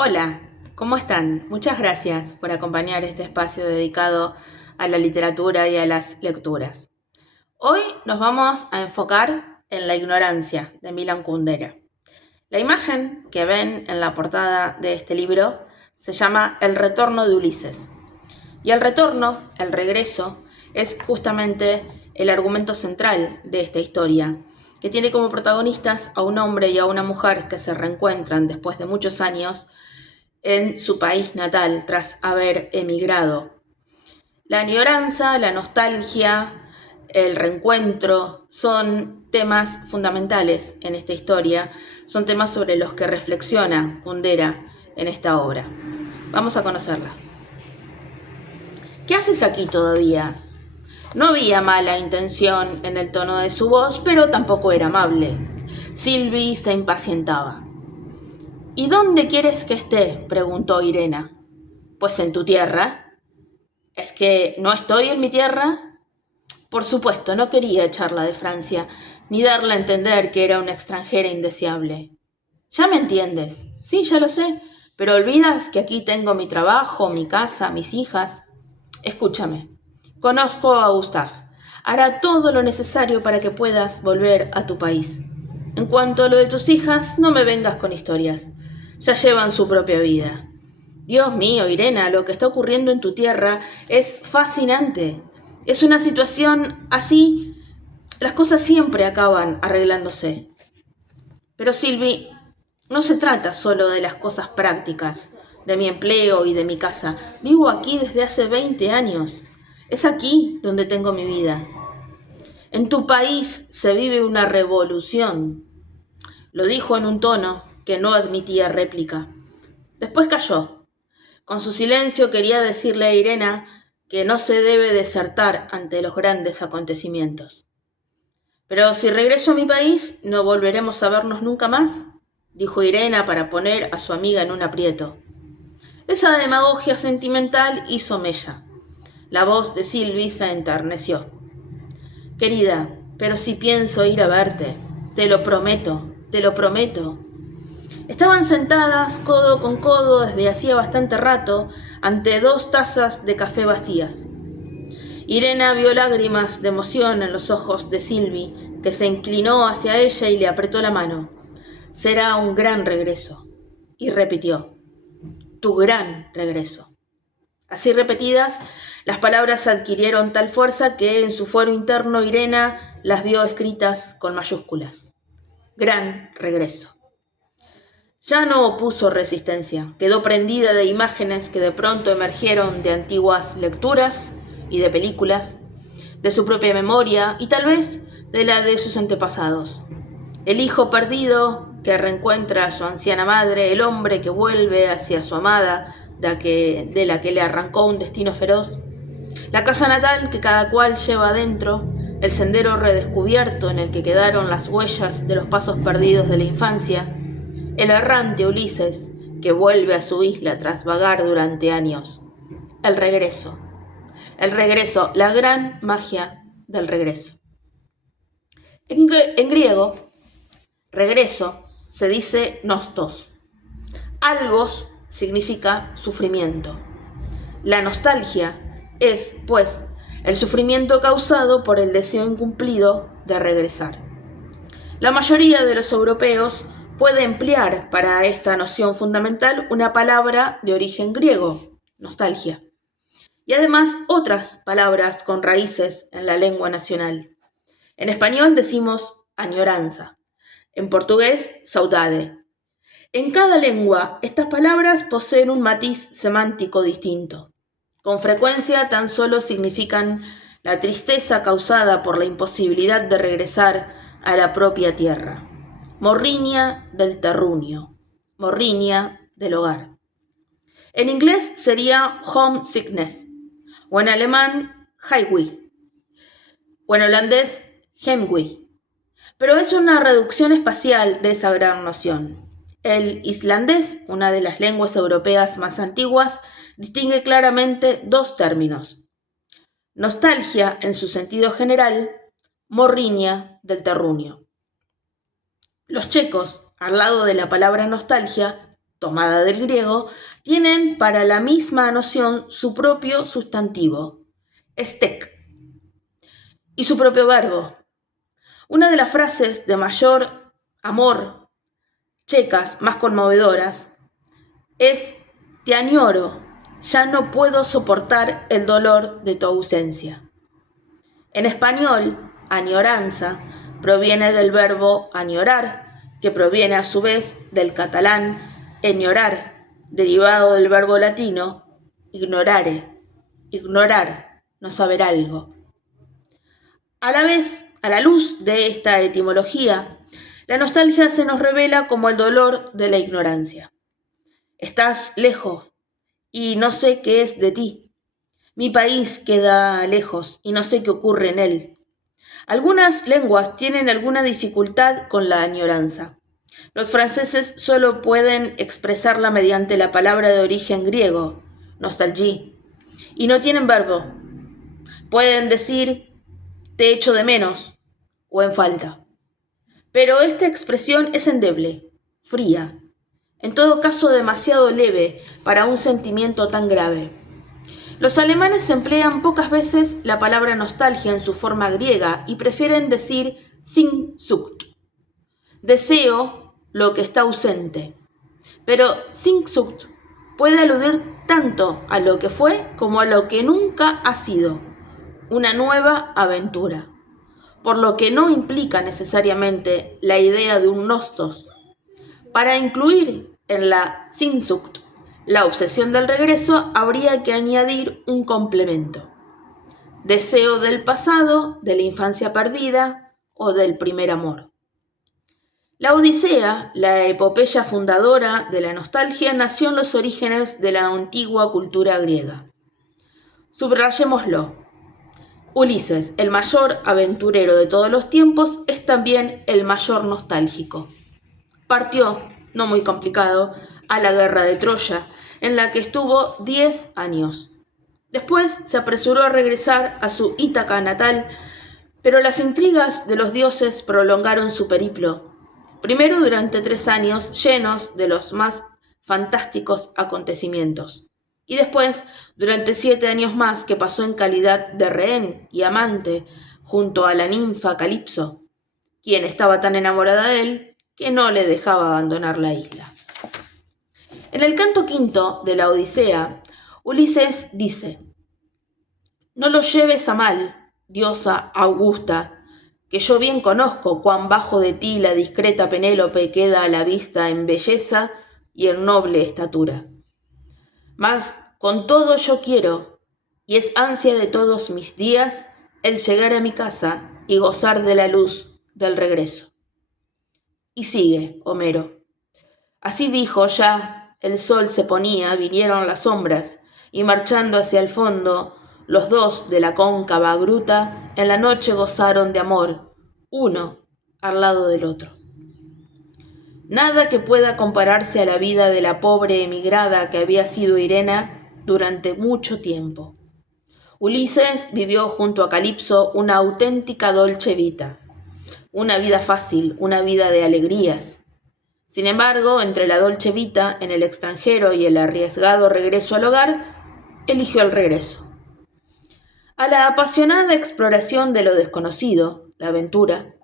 Hola, ¿cómo están? Muchas gracias por acompañar este espacio dedicado a la literatura y a las lecturas. Hoy nos vamos a enfocar en La ignorancia de Milan Kundera. La imagen que ven en la portada de este libro se llama El retorno de Ulises. Y el retorno, el regreso, es justamente el argumento central de esta historia, que tiene como protagonistas a un hombre y a una mujer que se reencuentran después de muchos años en su país natal tras haber emigrado. La añoranza, la nostalgia, el reencuentro son temas fundamentales en esta historia, son temas sobre los que reflexiona Kundera en esta obra. Vamos a conocerla. ¿Qué haces aquí todavía? No había mala intención en el tono de su voz, pero tampoco era amable. Sylvie se impacientaba. ¿Y dónde quieres que esté?, preguntó Irena. Pues en tu tierra. ¿Es que no estoy en mi tierra? Por supuesto, no quería echarla de Francia, ni darle a entender que era una extranjera indeseable. Ya me entiendes. Sí, ya lo sé, pero olvidas que aquí tengo mi trabajo, mi casa, mis hijas. Escúchame. Conozco a Gustave. Hará todo lo necesario para que puedas volver a tu país. En cuanto a lo de tus hijas, no me vengas con historias. Ya llevan su propia vida. Dios mío, Irena, lo que está ocurriendo en tu tierra es fascinante. Es una situación así, las cosas siempre acaban arreglándose. Pero Sylvie, no se trata solo de las cosas prácticas, de mi empleo y de mi casa. Vivo aquí desde hace 20 años. Es aquí donde tengo mi vida. En tu país se vive una revolución. Lo dijo en un tono que no admitía réplica. Después calló. Con su silencio quería decirle a Irena que no se debe desertar ante los grandes acontecimientos. Pero si regreso a mi país, ¿no volveremos a vernos nunca más?, dijo Irena para poner a su amiga en un aprieto. Esa demagogia sentimental hizo mella. La voz de Sylvie se enterneció. Querida, pero si pienso ir a verte, te lo prometo, te lo prometo. Estaban sentadas codo con codo desde hacía bastante rato ante 2 tazas de café vacías. Irena vio lágrimas de emoción en los ojos de Sylvie, que se inclinó hacia ella y le apretó la mano. Será un gran regreso. Y repitió, tu gran regreso. Así repetidas, las palabras adquirieron tal fuerza que en su fuero interno Irena las vio escritas con mayúsculas. Gran regreso. Ya no opuso resistencia, quedó prendida de imágenes que de pronto emergieron de antiguas lecturas y de películas, de su propia memoria y tal vez de la de sus antepasados. El hijo perdido que reencuentra a su anciana madre, el hombre que vuelve hacia su amada, de la que le arrancó un destino feroz, la casa natal que cada cual lleva adentro, el sendero redescubierto en el que quedaron las huellas de los pasos perdidos de la infancia, el errante Ulises que vuelve a su isla tras vagar durante años. El regreso, la gran magia del regreso. En griego, regreso se dice nostos. Algos significa sufrimiento. La nostalgia es, pues, el sufrimiento causado por el deseo incumplido de regresar. La mayoría de los europeos puede emplear para esta noción fundamental una palabra de origen griego, nostalgia, y además otras palabras con raíces en la lengua nacional. En español decimos añoranza, en portugués saudade. En cada lengua, estas palabras poseen un matiz semántico distinto. Con frecuencia tan solo significan la tristeza causada por la imposibilidad de regresar a la propia tierra. Morriña del terruño, morriña del hogar. En inglés sería homesickness, o en alemán Heimweh, o en holandés Heimweh. Pero es una reducción espacial de esa gran noción. El islandés, una de las lenguas europeas más antiguas, distingue claramente 2 términos. Nostalgia en su sentido general, morriña del terruño. Los checos, al lado de la palabra nostalgia, tomada del griego, tienen para la misma noción su propio sustantivo, estek, y su propio verbo. Una de las frases de mayor amor checas más conmovedoras es: te añoro, ya no puedo soportar el dolor de tu ausencia. En español, añoranza proviene del verbo añorar, que proviene a su vez del catalán enyorar, derivado del verbo latino ignorare, ignorar, no saber algo. A la vez, a la luz de esta etimología, la nostalgia se nos revela como el dolor de la ignorancia. Estás lejos y no sé qué es de ti. Mi país queda lejos y no sé qué ocurre en él. Algunas lenguas tienen alguna dificultad con la añoranza. Los franceses solo pueden expresarla mediante la palabra de origen griego, nostalgie, y no tienen verbo. Pueden decir te echo de menos o en falta. Pero esta expresión es endeble, fría, en todo caso demasiado leve para un sentimiento tan grave. Los alemanes emplean pocas veces la palabra nostalgia en su forma griega y prefieren decir Sehnsucht. Deseo lo que está ausente. Pero Sehnsucht puede aludir tanto a lo que fue como a lo que nunca ha sido, una nueva aventura, por lo que no implica necesariamente la idea de un nostos. Para incluir en la Sehnsucht la obsesión del regreso, habría que añadir un complemento: deseo del pasado, de la infancia perdida o del primer amor. La Odisea, la epopeya fundadora de la nostalgia, nació en los orígenes de la antigua cultura griega. Subrayémoslo. Ulises, el mayor aventurero de todos los tiempos, es también el mayor nostálgico. Partió, no muy complicado, a la guerra de Troya, en la que estuvo 10 años. Después se apresuró a regresar a su Ítaca natal, pero las intrigas de los dioses prolongaron su periplo. Primero durante 3 años llenos de los más fantásticos acontecimientos, y después durante 7 años más que pasó en calidad de rehén y amante junto a la ninfa Calipso, quien estaba tan enamorada de él que no le dejaba abandonar la isla. En el canto quinto de la Odisea, Ulises dice: no lo lleves a mal, diosa augusta, que yo bien conozco cuán bajo de ti la discreta Penélope queda a la vista en belleza y en noble estatura. Mas con todo yo quiero, y es ansia de todos mis días, el llegar a mi casa y gozar de la luz del regreso. Y sigue Homero: así dijo ya, el sol se ponía, vinieron las sombras, y marchando hacia el fondo, los dos de la cóncava gruta en la noche gozaron de amor, uno al lado del otro. Nada que pueda compararse a la vida de la pobre emigrada que había sido Irena durante mucho tiempo. Ulises vivió junto a Calipso una auténtica dolce vita, una vida fácil, una vida de alegrías. Sin embargo, entre la dolce vita en el extranjero y el arriesgado regreso al hogar, eligió el regreso. A la apasionada exploración de lo desconocido, la aventura,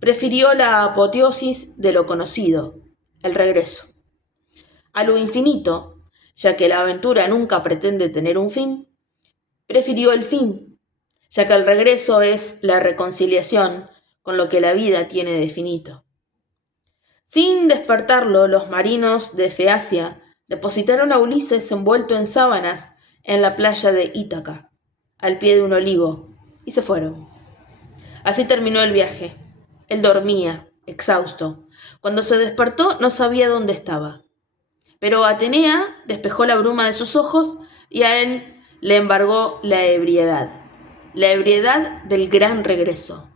prefirió la apoteosis de lo conocido, el regreso. A lo infinito, ya que la aventura nunca pretende tener un fin, prefirió el fin, ya que el regreso es la reconciliación con lo que la vida tiene de finito. Sin despertarlo, los marinos de Feacia depositaron a Ulises envuelto en sábanas en la playa de Ítaca, al pie de un olivo, y se fueron. Así terminó el viaje. Él dormía, exhausto. Cuando se despertó no sabía dónde estaba. Pero Atenea despejó la bruma de sus ojos y a él le embargó la ebriedad del gran regreso,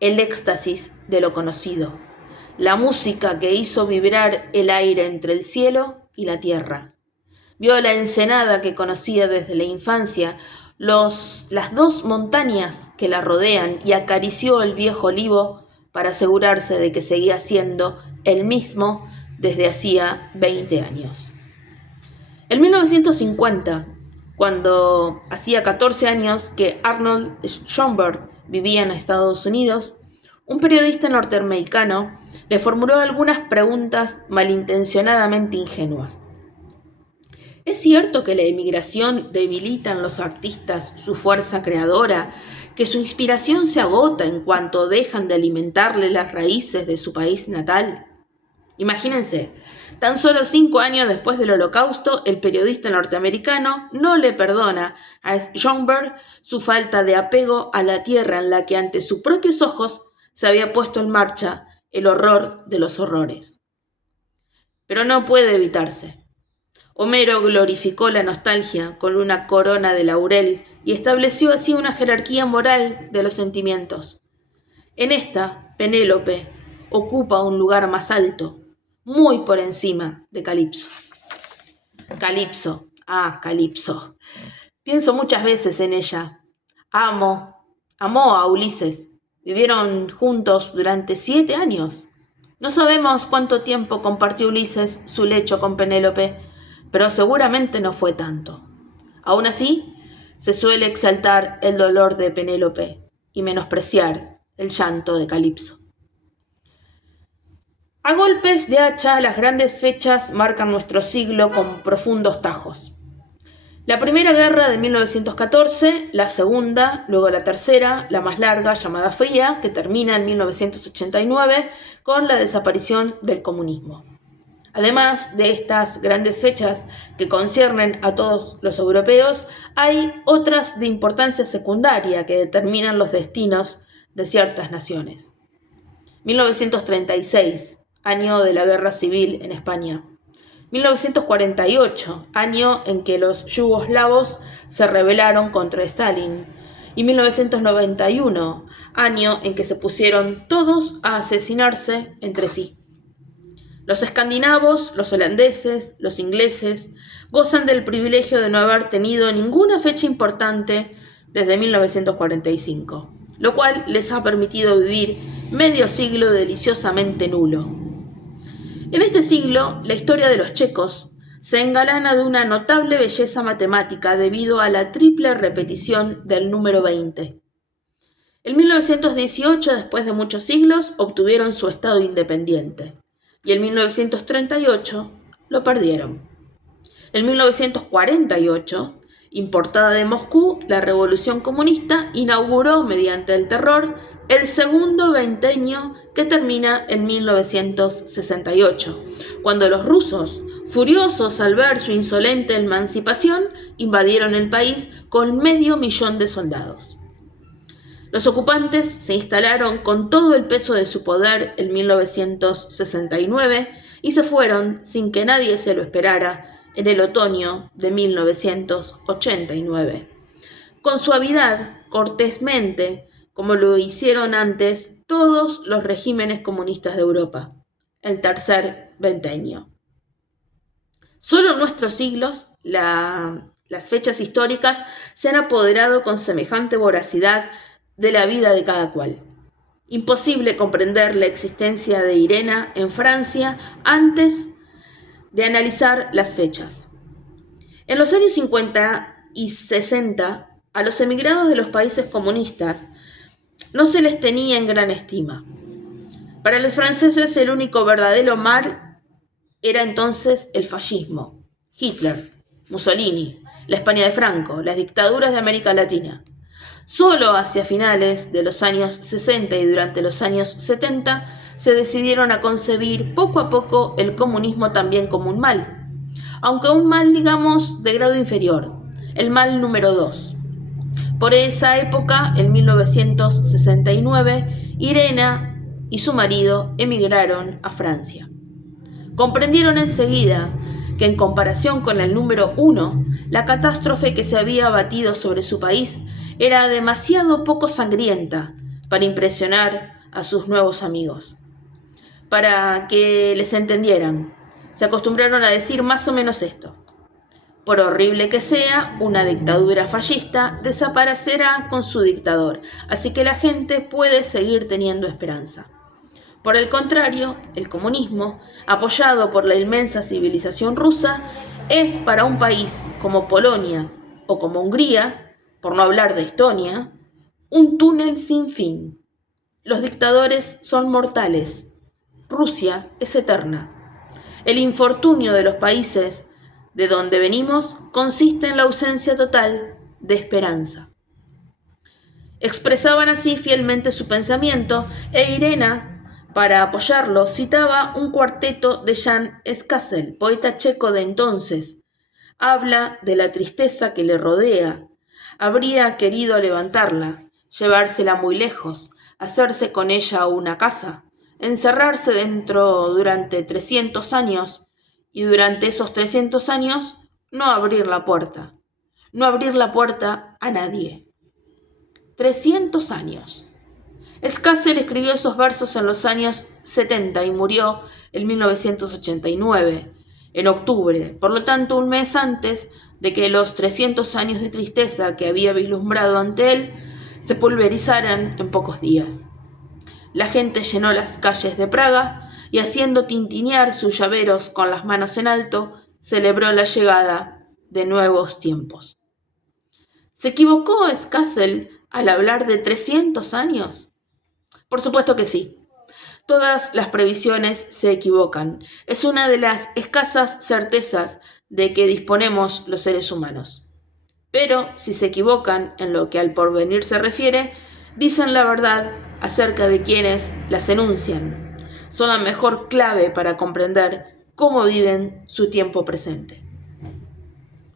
el éxtasis de lo conocido, la música que hizo vibrar el aire entre el cielo y la tierra. Vio la ensenada que conocía desde la infancia, las 2 montañas que la rodean, y acarició el viejo olivo para asegurarse de que seguía siendo el mismo desde hacía 20 años. En 1950, cuando hacía 14 años que Arnold Schoenberg vivía en Estados Unidos, un periodista norteamericano le formuló algunas preguntas malintencionadamente ingenuas. ¿Es cierto que la emigración debilita en los artistas su fuerza creadora, que su inspiración se agota en cuanto dejan de alimentarle las raíces de su país natal? Imagínense, tan solo 5 años después del Holocausto, el periodista norteamericano no le perdona a Schoenberg su falta de apego a la tierra en la que ante sus propios ojos se había puesto en marcha el horror de los horrores. Pero no puede evitarse. Homero glorificó la nostalgia con una corona de laurel y estableció así una jerarquía moral de los sentimientos. En esta, Penélope ocupa un lugar más alto, muy por encima de Calipso. Calipso. Pienso muchas veces en ella. Amó a Ulises. Vivieron juntos durante 7 años. No sabemos cuánto tiempo compartió Ulises su lecho con Penélope, pero seguramente no fue tanto. Aún así, se suele exaltar el dolor de Penélope y menospreciar el llanto de Calipso. A golpes de hacha, las grandes fechas marcan nuestro siglo con profundos tajos. La Primera Guerra de 1914, la Segunda, luego la Tercera, la más larga, llamada Fría, que termina en 1989 con la desaparición del comunismo. Además de estas grandes fechas que conciernen a todos los europeos, hay otras de importancia secundaria que determinan los destinos de ciertas naciones. 1936, año de la Guerra Civil en España. 1948, año en que los yugoslavos se rebelaron contra Stalin. Y 1991, año en que se pusieron todos a asesinarse entre sí. Los escandinavos, los holandeses, los ingleses gozan del privilegio de no haber tenido ninguna fecha importante desde 1945, lo cual les ha permitido vivir medio siglo deliciosamente nulo. En este siglo, la historia de los checos se engalana de una notable belleza matemática debido a la triple repetición del número 20. En 1918, después de muchos siglos, obtuvieron su estado independiente. Y en 1938 lo perdieron. En 1948, importada de Moscú, la revolución comunista inauguró mediante el terror el segundo veintenio que termina en 1968, cuando los rusos, furiosos al ver su insolente emancipación, invadieron el país con 500.000 de soldados. Los ocupantes se instalaron con todo el peso de su poder en 1969 y se fueron sin que nadie se lo esperara en el otoño de 1989. Con suavidad, cortésmente, como lo hicieron antes todos los regímenes comunistas de Europa, el tercer veintenio. Solo en nuestros siglos, las fechas históricas se han apoderado con semejante voracidad de la vida de cada cual. Imposible comprender la existencia de Irena en Francia antes de analizar las fechas. En los años 50 y 60, a los emigrados de los países comunistas no se les tenía en gran estima. Para los franceses el único verdadero mal era entonces el fascismo, Hitler, Mussolini, la España de Franco, las dictaduras de América Latina. Solo hacia finales de los años 60 y durante los años 70 se decidieron a concebir poco a poco el comunismo también como un mal, aunque un mal, digamos, de grado inferior, el mal número 2. Por esa época, en 1969, Irena y su marido emigraron a Francia. Comprendieron enseguida que en comparación con el número 1, la catástrofe que se había abatido sobre su país era demasiado poco sangrienta para impresionar a sus nuevos amigos. Para que les entendieran, se acostumbraron a decir más o menos esto: por horrible que sea, una dictadura fascista desaparecerá con su dictador, así que la gente puede seguir teniendo esperanza. Por el contrario, el comunismo, apoyado por la inmensa civilización rusa, es para un país como Polonia o como Hungría, por no hablar de Estonia, un túnel sin fin. Los dictadores son mortales. Rusia es eterna. El infortunio de los países de donde venimos consiste en la ausencia total de esperanza. Expresaban así fielmente su pensamiento e Irena, para apoyarlo, citaba un cuarteto de Jan Skázel, poeta checo de entonces. Habla de la tristeza que le rodea. Habría querido levantarla, llevársela muy lejos, hacerse con ella una casa, encerrarse dentro durante 300 años y durante esos 300 años no abrir la puerta. No abrir la puerta a nadie. 300 años. Skázel escribió esos versos en los años 70 y murió en 1989, en octubre, por lo tanto un mes antes de que los 300 años de tristeza que había vislumbrado ante él se pulverizaran en pocos días. La gente llenó las calles de Praga y haciendo tintinear sus llaveros con las manos en alto, celebró la llegada de nuevos tiempos. ¿Se equivocó Skázel al hablar de 300 años? Por supuesto que sí. Todas las previsiones se equivocan. Es una de las escasas certezas de que disponemos los seres humanos. Pero si se equivocan en lo que al porvenir se refiere, dicen la verdad acerca de quienes las enuncian. Son la mejor clave para comprender cómo viven su tiempo presente.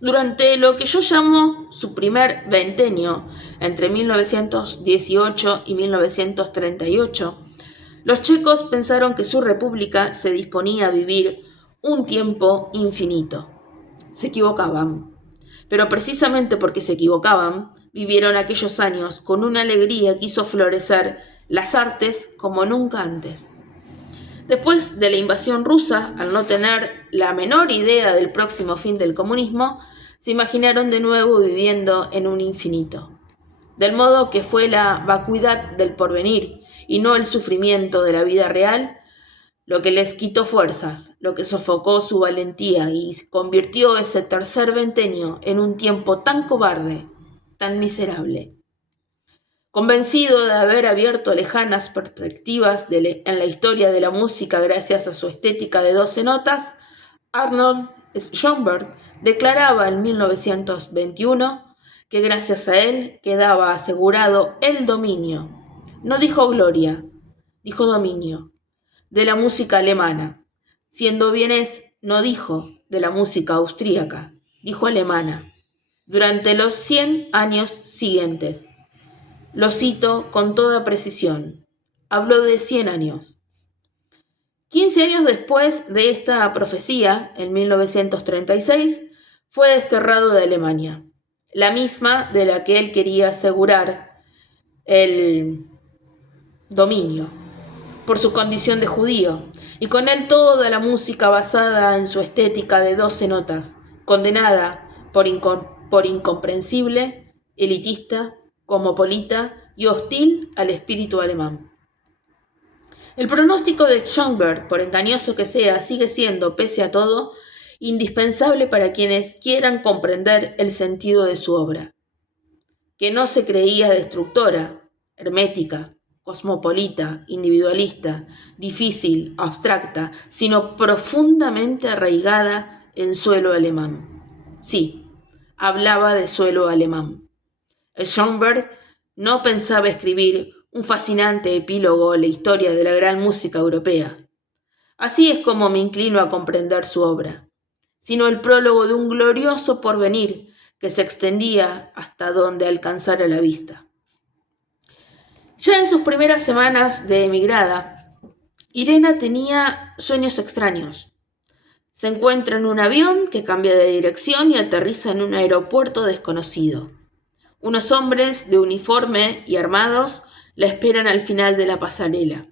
Durante lo que yo llamo su primer ventenio, entre 1918 y 1938, los checos pensaron que su república se disponía a vivir un tiempo infinito. Se equivocaban, pero precisamente porque se equivocaban, vivieron aquellos años con una alegría que hizo florecer las artes como nunca antes. Después de la invasión rusa, al no tener la menor idea del próximo fin del comunismo, se imaginaron de nuevo viviendo en un infinito. Del modo que fue la vacuidad del porvenir y no el sufrimiento de la vida real, lo que les quitó fuerzas, lo que sofocó su valentía y convirtió ese tercer ventenio en un tiempo tan cobarde, tan miserable. Convencido de haber abierto lejanas perspectivas en la historia de la música gracias a su estética de 12 notas, Arnold Schoenberg declaraba en 1921 que gracias a él quedaba asegurado el dominio. No dijo gloria, dijo dominio, de la música alemana. Siendo bienes, no dijo de la música austríaca, dijo alemana. Durante los 100 años siguientes. Lo cito con toda precisión. Habló de 100 años. 15 años después de esta profecía, en 1936, fue desterrado de Alemania, la misma de la que él quería asegurar el dominio, por su condición de judío, y con él toda la música basada en su estética de 12 notas, condenada por incomprensible, elitista, cosmopolita y hostil al espíritu alemán. El pronóstico de Schoenberg, por engañoso que sea, sigue siendo, pese a todo, indispensable para quienes quieran comprender el sentido de su obra, que no se creía destructora, hermética, cosmopolita, individualista, difícil, abstracta, sino profundamente arraigada en suelo alemán. Sí, hablaba de suelo alemán. Schoenberg no pensaba escribir un fascinante epílogo a la historia de la gran música europea. Así es como me inclino a comprender su obra, sino el prólogo de un glorioso porvenir que se extendía hasta donde alcanzara la vista. Ya en sus primeras semanas de emigrada, Irena tenía sueños extraños. Se encuentra en un avión que cambia de dirección y aterriza en un aeropuerto desconocido. Unos hombres de uniforme y armados la esperan al final de la pasarela.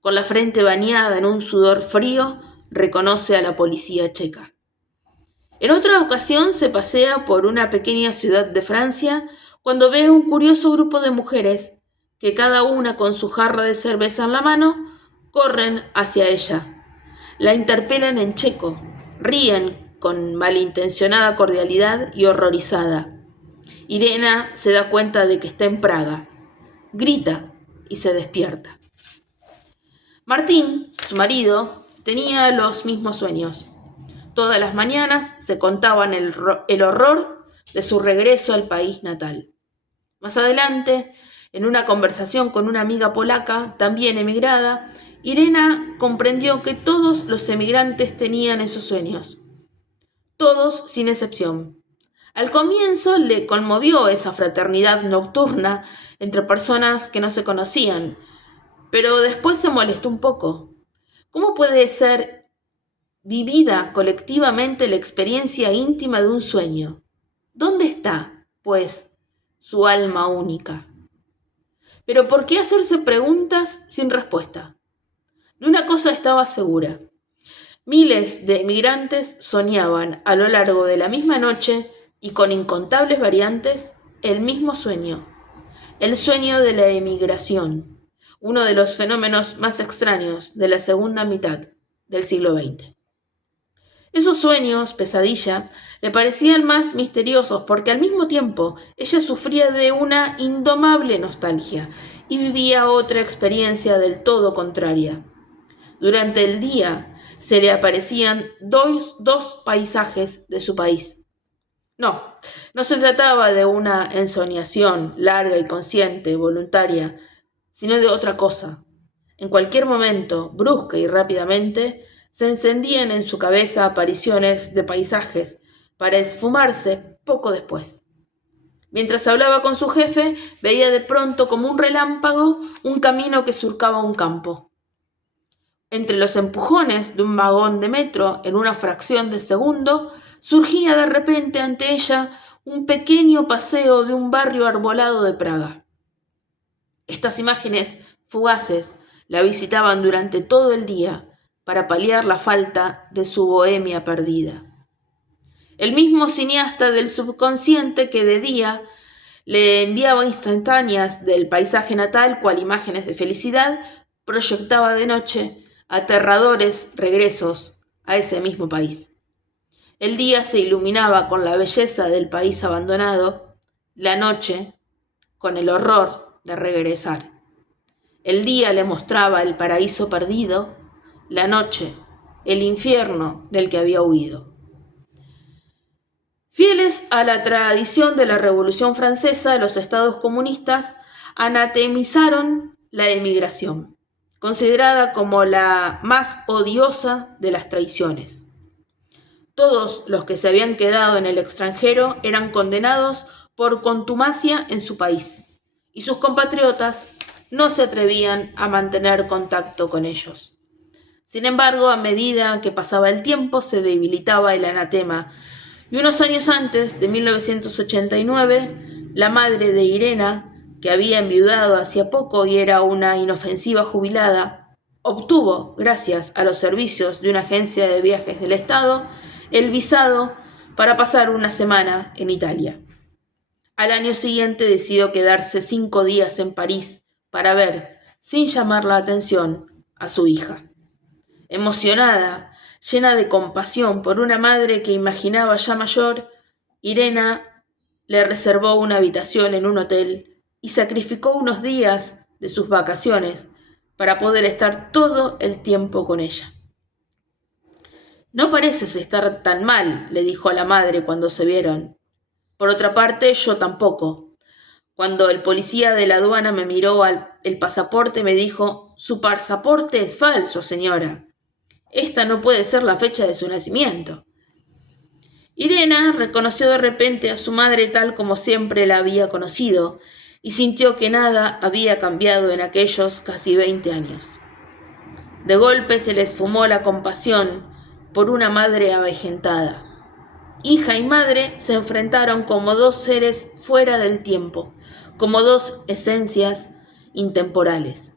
Con la frente bañada en un sudor frío, reconoce a la policía checa. En otra ocasión se pasea por una pequeña ciudad de Francia cuando ve un curioso grupo de mujeres que cada una con su jarra de cerveza en la mano Corren hacia ella, la interpelan en checo, ríen con malintencionada cordialidad y horrorizada. Irena se da cuenta de que está en Praga, grita y se despierta. Martín, su marido, tenía los mismos sueños. Todas las mañanas se contaban el horror de su regreso al país natal. Más adelante, en una conversación con una amiga polaca, también emigrada, Irena comprendió que todos los emigrantes tenían esos sueños. Todos sin excepción. Al comienzo le conmovió esa fraternidad nocturna entre personas que no se conocían, pero después se molestó un poco. ¿Cómo puede ser vivida colectivamente la experiencia íntima de un sueño? ¿Dónde está, pues, su alma única? Pero ¿por qué hacerse preguntas sin respuesta? De una cosa estaba segura. Miles de emigrantes soñaban a lo largo de la misma noche y con incontables variantes el mismo sueño, el sueño de la emigración, uno de los fenómenos más extraños de la segunda mitad del siglo XX. Esos sueños, pesadilla, le parecían más misteriosos porque al mismo tiempo ella sufría de una indomable nostalgia y vivía otra experiencia del todo contraria. Durante el día se le aparecían dos paisajes de su país. No se trataba de una ensoñación larga y consciente, voluntaria, sino de otra cosa. En cualquier momento, brusca y rápidamente, se encendían en su cabeza apariciones de paisajes para esfumarse poco después. Mientras hablaba con su jefe, veía de pronto como un relámpago un camino que surcaba un campo. Entre los empujones de un vagón de metro, en una fracción de segundo, surgía de repente ante ella un pequeño paseo de un barrio arbolado de Praga. Estas imágenes fugaces la visitaban durante todo el día para paliar la falta de su bohemia perdida. El mismo cineasta del subconsciente que de día le enviaba instantáneas del paisaje natal cual imágenes de felicidad, proyectaba de noche aterradores regresos a ese mismo país. El día se iluminaba con la belleza del país abandonado, la noche con el horror de regresar. El día le mostraba el paraíso perdido, la noche el infierno del que había huido. Fieles a la tradición de la Revolución Francesa, los estados comunistas anatemizaron la emigración, considerada como la más odiosa de las traiciones. Todos los que se habían quedado en el extranjero eran condenados por contumacia en su país, y sus compatriotas no se atrevían a mantener contacto con ellos. Sin embargo, a medida que pasaba el tiempo, se debilitaba el anatema, y unos años antes, de 1989, la madre de Irena, que había enviudado hacía poco y era una inofensiva jubilada, obtuvo, gracias a los servicios de una agencia de viajes del Estado, el visado para pasar una semana en Italia. Al año siguiente decidió quedarse 5 días en París para ver, sin llamar la atención, a su hija. Emocionada, llena de compasión por una madre que imaginaba ya mayor, Irena le reservó una habitación en un hotel y sacrificó unos días de sus vacaciones para poder estar todo el tiempo con ella. «No pareces estar tan mal», le dijo a la madre cuando se vieron. «Por otra parte, yo tampoco. Cuando el policía de la aduana me miró el pasaporte, me dijo: «Su pasaporte es falso, señora. Esta no puede ser la fecha de su nacimiento». Irena reconoció de repente a su madre tal como siempre la había conocido y sintió que nada había cambiado en aquellos casi 20 años. De golpe se le esfumó la compasión por una madre avejentada. Hija y madre se enfrentaron como dos seres fuera del tiempo, como dos esencias intemporales.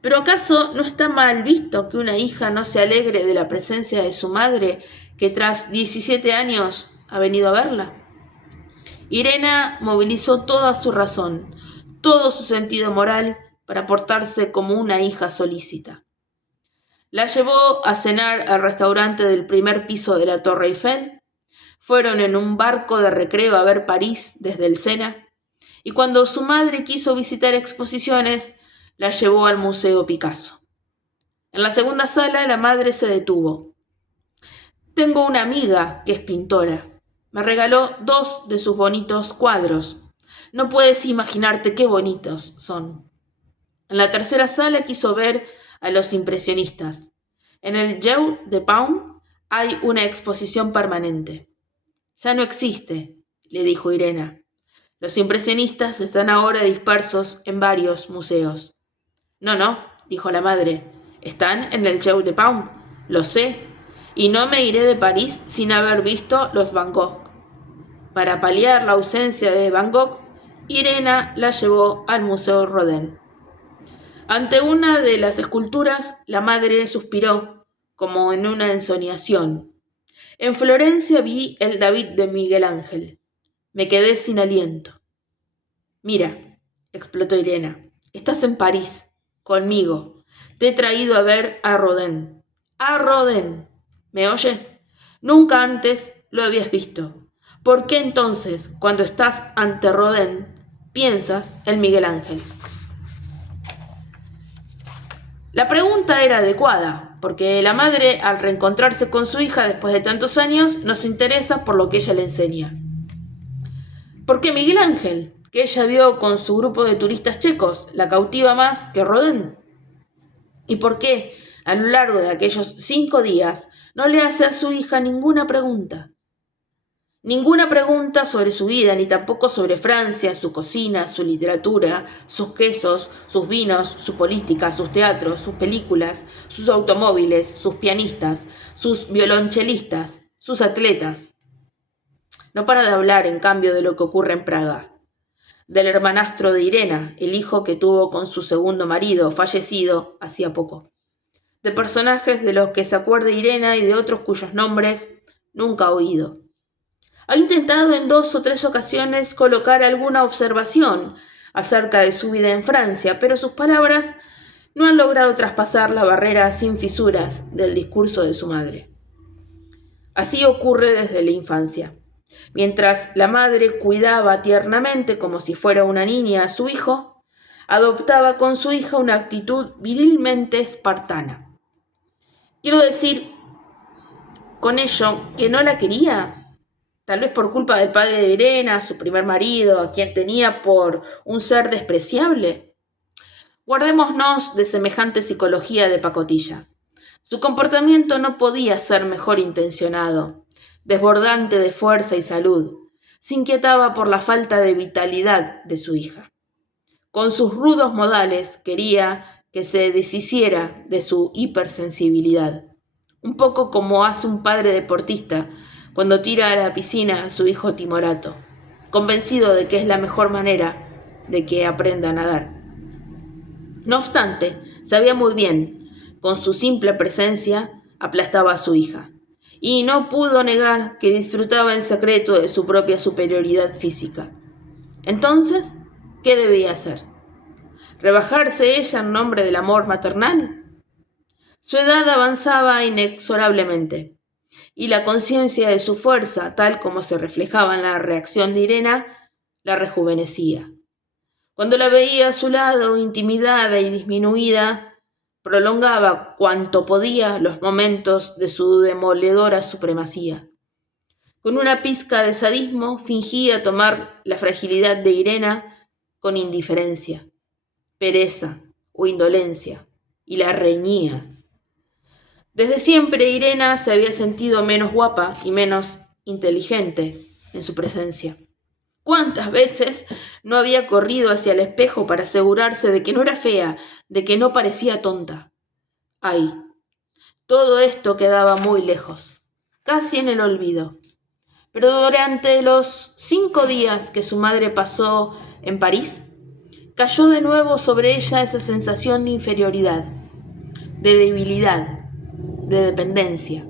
¿Pero acaso no está mal visto que una hija no se alegre de la presencia de su madre que tras 17 años ha venido a verla? Irena movilizó toda su razón, todo su sentido moral para portarse como una hija solícita. La llevó a cenar al restaurante del primer piso de la Torre Eiffel. Fueron en un barco de recreo a ver París desde el Sena. Y cuando su madre quiso visitar exposiciones, la llevó al Museo Picasso. En la segunda sala, la madre se detuvo. Tengo una amiga que es pintora. Me regaló 2 de sus bonitos cuadros. No puedes imaginarte qué bonitos son. En la tercera sala quiso ver a los impresionistas. En el Jeu de Paume hay una exposición permanente. Ya no existe, le dijo Irena. Los impresionistas están ahora dispersos en varios museos. No, dijo la madre. Están en el Jeu de Paume. Lo sé. Y no me iré de París sin haber visto los Van Gogh. Para paliar la ausencia de Van Gogh, Irena la llevó al Museo Rodin. Ante una de las esculturas, la madre suspiró, como en una ensoñación. En Florencia vi el David de Miguel Ángel. Me quedé sin aliento. Mira, explotó Irena, estás en París, conmigo. Te he traído a ver a Rodin. ¡A Rodin! ¿Me oyes? Nunca antes lo habías visto. ¿Por qué entonces, cuando estás ante Rodin, piensas en Miguel Ángel? La pregunta era adecuada, porque la madre, al reencontrarse con su hija después de tantos años, no se interesa por lo que ella le enseña. ¿Por qué Miguel Ángel, que ella vio con su grupo de turistas checos, la cautiva más que Rodin? ¿Y por qué, a lo largo de aquellos 5 días, no le hace a su hija ninguna pregunta? Ninguna pregunta sobre su vida, ni tampoco sobre Francia, su cocina, su literatura, sus quesos, sus vinos, su política, sus teatros, sus películas, sus automóviles, sus pianistas, sus violonchelistas, sus atletas. No para de hablar, en cambio, de lo que ocurre en Praga, del hermanastro de Irena, el hijo que tuvo con su segundo marido, fallecido hacía poco, de personajes de los que se acuerde Irena y de otros cuyos nombres nunca ha oído. Ha intentado en 2 o 3 ocasiones colocar alguna observación acerca de su vida en Francia, pero sus palabras no han logrado traspasar la barrera sin fisuras del discurso de su madre. Así ocurre desde la infancia. Mientras la madre cuidaba tiernamente como si fuera una niña a su hijo, adoptaba con su hija una actitud virilmente espartana. Quiero decir con ello que no la quería, tal vez por culpa del padre de Irena, su primer marido, a quien tenía por un ser despreciable. Guardémonos de semejante psicología de pacotilla. Su comportamiento no podía ser mejor intencionado, desbordante de fuerza y salud. Se inquietaba por la falta de vitalidad de su hija. Con sus rudos modales quería que se deshiciera de su hipersensibilidad, un poco como hace un padre deportista cuando tira a la piscina a su hijo timorato, convencido de que es la mejor manera de que aprenda a nadar. No obstante, sabía muy bien, con su simple presencia aplastaba a su hija, y no pudo negar que disfrutaba en secreto de su propia superioridad física. Entonces, ¿qué debía hacer? ¿Rebajarse ella en nombre del amor maternal? Su edad avanzaba inexorablemente, y la conciencia de su fuerza, tal como se reflejaba en la reacción de Irena, la rejuvenecía. Cuando la veía a su lado, intimidada y disminuida, prolongaba cuanto podía los momentos de su demoledora supremacía. Con una pizca de sadismo fingía tomar la fragilidad de Irena con indiferencia, pereza o indolencia, y la reñía. Desde siempre Irena se había sentido menos guapa y menos inteligente en su presencia. ¿Cuántas veces no había corrido hacia el espejo para asegurarse de que no era fea, de que no parecía tonta? Ay, todo esto quedaba muy lejos, casi en el olvido. Pero durante los 5 días que su madre pasó en París, cayó de nuevo sobre ella esa sensación de inferioridad, de debilidad, de dependencia.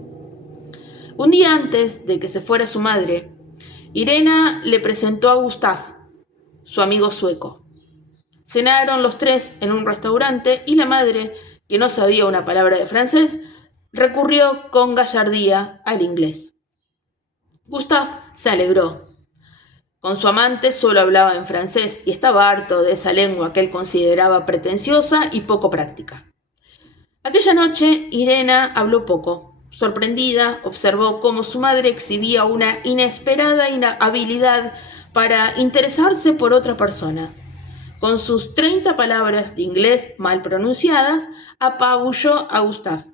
Un día antes de que se fuera su madre, Irena le presentó a Gustav, su amigo sueco. Cenaron los 3 en un restaurante y la madre, que no sabía una palabra de francés, recurrió con gallardía al inglés. Gustave se alegró. Con su amante solo hablaba en francés y estaba harto de esa lengua que él consideraba pretenciosa y poco práctica. Aquella noche, Irena habló poco. Sorprendida, observó cómo su madre exhibía una inesperada habilidad para interesarse por otra persona. Con sus 30 palabras de inglés mal pronunciadas, apabulló a Gustave,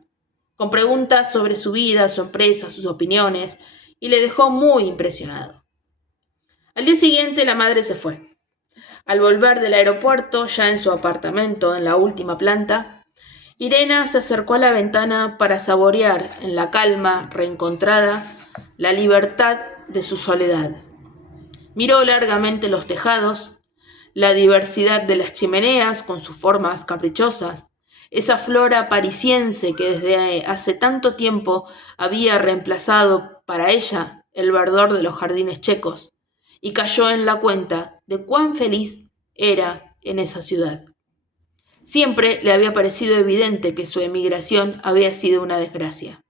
con preguntas sobre su vida, su empresa, sus opiniones, y le dejó muy impresionado. Al día siguiente la madre se fue. Al volver del aeropuerto, ya en su apartamento en la última planta, Irena se acercó a la ventana para saborear en la calma reencontrada la libertad de su soledad. Miró largamente los tejados, la diversidad de las chimeneas con sus formas caprichosas, esa flora parisiense que desde hace tanto tiempo había reemplazado para ella el verdor de los jardines checos, y cayó en la cuenta de cuán feliz era en esa ciudad. Siempre le había parecido evidente que su emigración había sido una desgracia.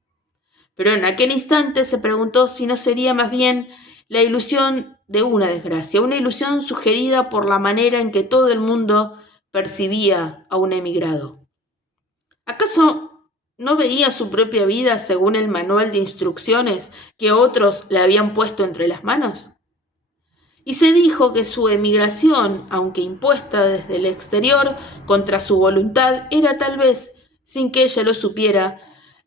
Pero en aquel instante se preguntó si no sería más bien la ilusión de una desgracia, una ilusión sugerida por la manera en que todo el mundo percibía a un emigrado. ¿Acaso no veía su propia vida según el manual de instrucciones que otros le habían puesto entre las manos? Y se dijo que su emigración, aunque impuesta desde el exterior contra su voluntad, era tal vez, sin que ella lo supiera,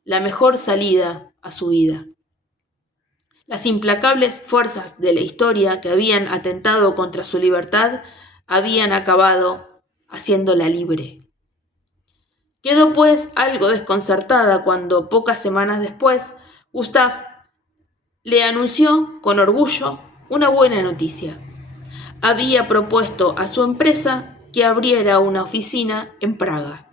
la mejor salida a su vida. Las implacables fuerzas de la historia que habían atentado contra su libertad habían acabado haciéndola libre. Quedó pues algo desconcertada cuando, pocas semanas después, Gustave le anunció con orgullo una buena noticia. Había propuesto a su empresa que abriera una oficina en Praga,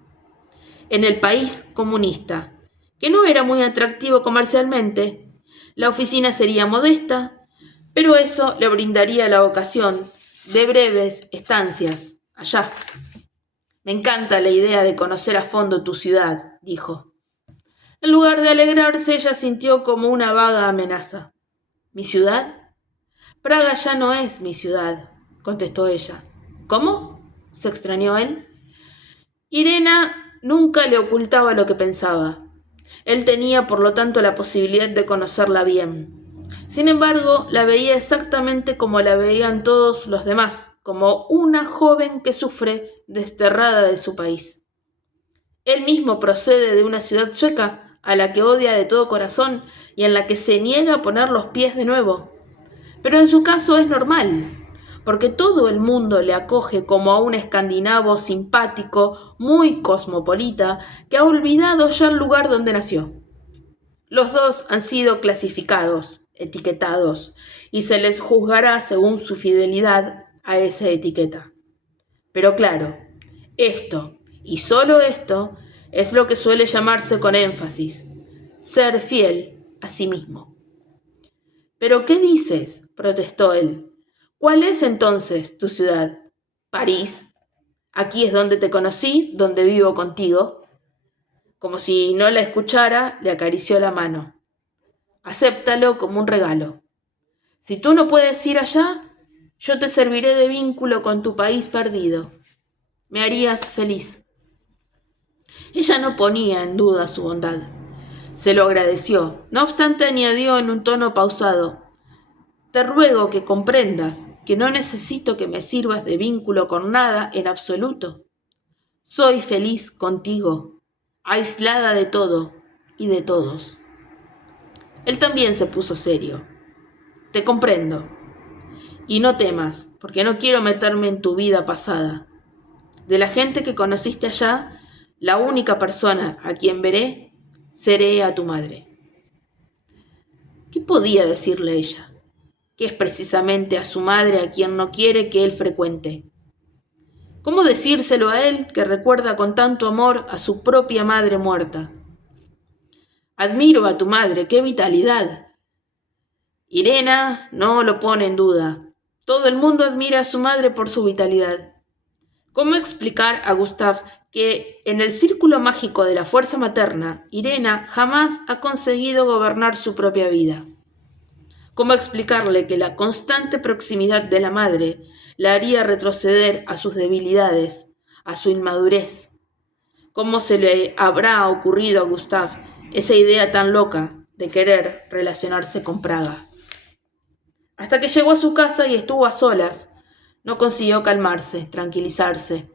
en el país comunista, que no era muy atractivo comercialmente. La oficina sería modesta, pero eso le brindaría la ocasión de breves estancias allá. Me encanta la idea de conocer a fondo tu ciudad, dijo. En lugar de alegrarse, ella sintió como una vaga amenaza. ¿Mi ciudad? Praga ya no es mi ciudad, contestó ella. ¿Cómo? Se extrañó él. Irena nunca le ocultaba lo que pensaba. Él tenía, por lo tanto, la posibilidad de conocerla bien. Sin embargo, la veía exactamente como la veían todos los demás, como una joven que sufre desterrada de su país. Él mismo procede de una ciudad sueca a la que odia de todo corazón y en la que se niega a poner los pies de nuevo. Pero en su caso es normal, porque todo el mundo le acoge como a un escandinavo simpático, muy cosmopolita, que ha olvidado ya el lugar donde nació. Los dos han sido clasificados, etiquetados, y se les juzgará según su fidelidad a esa etiqueta. Pero claro, esto, y solo esto, es lo que suele llamarse con énfasis, ser fiel a sí mismo. ¿Pero qué dices?, protestó él. ¿Cuál es entonces tu ciudad? París. Aquí es donde te conocí, donde vivo contigo. Como si no la escuchara, le acarició la mano. Acéptalo como un regalo. Si tú no puedes ir allá, yo te serviré de vínculo con tu país perdido. Me harías feliz. Ella no ponía en duda su bondad. Se lo agradeció. No obstante, añadió en un tono pausado: te ruego que comprendas que no necesito que me sirvas de vínculo con nada en absoluto. Soy feliz contigo, aislada de todo y de todos. Él también se puso serio. Te comprendo. Y no temas, porque no quiero meterme en tu vida pasada. De la gente que conociste allá, la única persona a quien veré, seré a tu madre. ¿Qué podía decirle ella? Que es precisamente a su madre a quien no quiere que él frecuente. ¿Cómo decírselo a él, que recuerda con tanto amor a su propia madre muerta? Admiro a tu madre, qué vitalidad. Irena no lo pone en duda. Todo el mundo admira a su madre por su vitalidad. ¿Cómo explicar a Gustave que en el círculo mágico de la fuerza materna, Irena jamás ha conseguido gobernar su propia vida. ¿Cómo explicarle que la constante proximidad de la madre la haría retroceder a sus debilidades, a su inmadurez? ¿Cómo se le habrá ocurrido a Gustave esa idea tan loca de querer relacionarse con Praga? Hasta que llegó a su casa y estuvo a solas, no consiguió calmarse, tranquilizarse.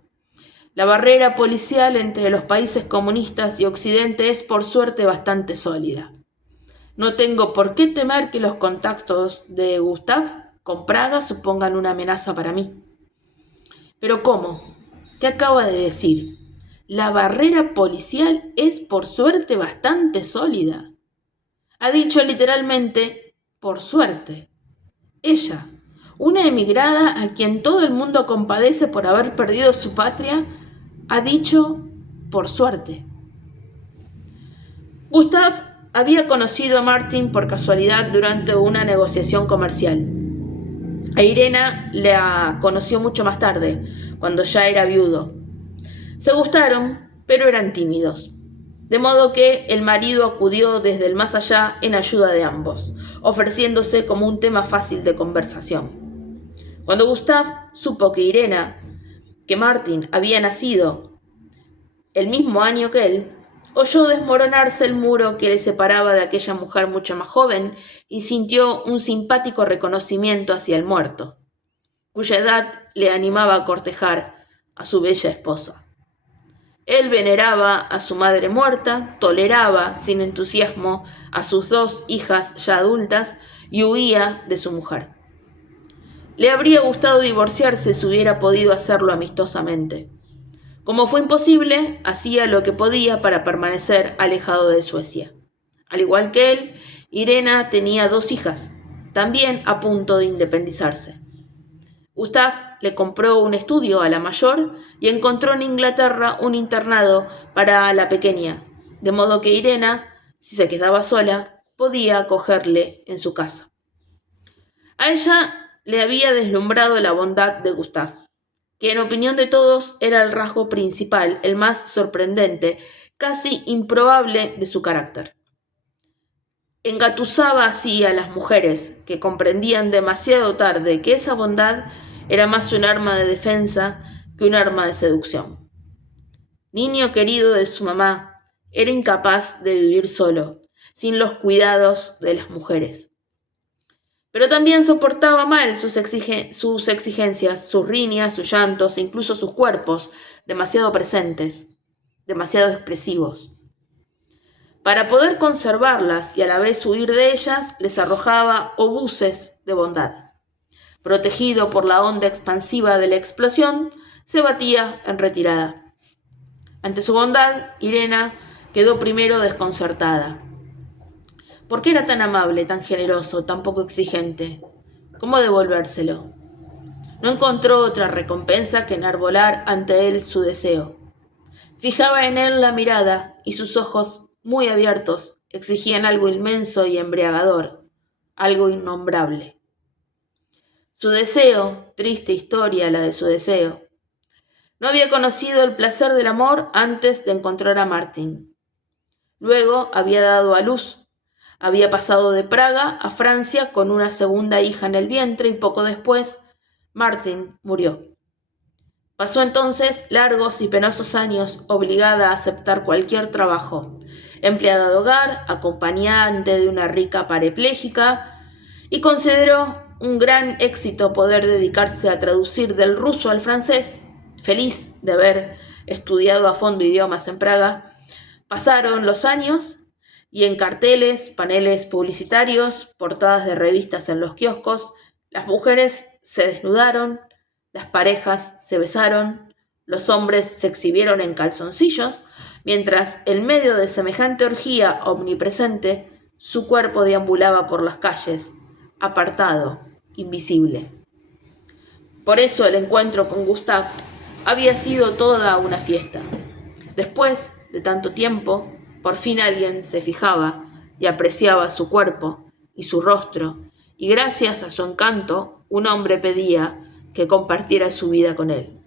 La barrera policial entre los países comunistas y Occidente es por suerte bastante sólida. No tengo por qué temer que los contactos de Gustave con Praga supongan una amenaza para mí. ¿Pero cómo? ¿Qué acaba de decir? La barrera policial es por suerte bastante sólida. Ha dicho literalmente, por suerte. Ella, una emigrada a quien todo el mundo compadece por haber perdido su patria, ha dicho, por suerte. Gustave había conocido a Martin por casualidad durante una negociación comercial. A Irena la conoció mucho más tarde, cuando ya era viudo. Se gustaron, pero eran tímidos. De modo que el marido acudió desde el más allá en ayuda de ambos, ofreciéndose como un tema fácil de conversación. Cuando Gustave supo que Martin había nacido el mismo año que él, oyó desmoronarse el muro que le separaba de aquella mujer mucho más joven y sintió un simpático reconocimiento hacia el muerto, cuya edad le animaba a cortejar a su bella esposa. Él veneraba a su madre muerta, toleraba sin entusiasmo a sus 2 hijas ya adultas y huía de su mujer. Le habría gustado divorciarse si hubiera podido hacerlo amistosamente. Como fue imposible, hacía lo que podía para permanecer alejado de Suecia. Al igual que él, Irena tenía 2 hijas, también a punto de independizarse. Gustave le compró un estudio a la mayor y encontró en Inglaterra un internado para la pequeña, de modo que Irena, si se quedaba sola, podía acogerle en su casa. A ella le había deslumbrado la bondad de Gustave, que en opinión de todos era el rasgo principal, el más sorprendente, casi improbable de su carácter. Engatusaba así a las mujeres, que comprendían demasiado tarde que esa bondad era más un arma de defensa que un arma de seducción. Niño querido de su mamá, era incapaz de vivir solo, sin los cuidados de las mujeres. Pero también soportaba mal sus exigencias, sus riñas, sus llantos e incluso sus cuerpos, demasiado presentes, demasiado expresivos. Para poder conservarlas y a la vez huir de ellas, les arrojaba obuses de bondad. Protegido por la onda expansiva de la explosión, se batía en retirada. Ante su bondad, Irena quedó primero desconcertada. ¿Por qué era tan amable, tan generoso, tan poco exigente? ¿Cómo devolvérselo? No encontró otra recompensa que enarbolar ante él su deseo. Fijaba en él la mirada y sus ojos, muy abiertos, exigían algo inmenso y embriagador, algo innombrable. Su deseo, triste historia la de su deseo. No había conocido el placer del amor antes de encontrar a Martin. Luego había dado a luz. Había pasado de Praga a Francia con una segunda hija en el vientre y poco después Martin murió. Pasó entonces largos y penosos años obligada a aceptar cualquier trabajo, empleada de hogar, acompañante de una rica parapléjica, y consideró un gran éxito poder dedicarse a traducir del ruso al francés. Feliz de haber estudiado a fondo idiomas en Praga, pasaron los años y en carteles, paneles publicitarios, portadas de revistas en los kioscos, las mujeres se desnudaron, las parejas se besaron, los hombres se exhibieron en calzoncillos, mientras en medio de semejante orgía omnipresente, su cuerpo deambulaba por las calles, apartado, invisible. Por eso el encuentro con Gustave había sido toda una fiesta. Después de tanto tiempo, por fin alguien se fijaba y apreciaba su cuerpo y su rostro, y gracias a su encanto, un hombre pedía que compartiera su vida con él.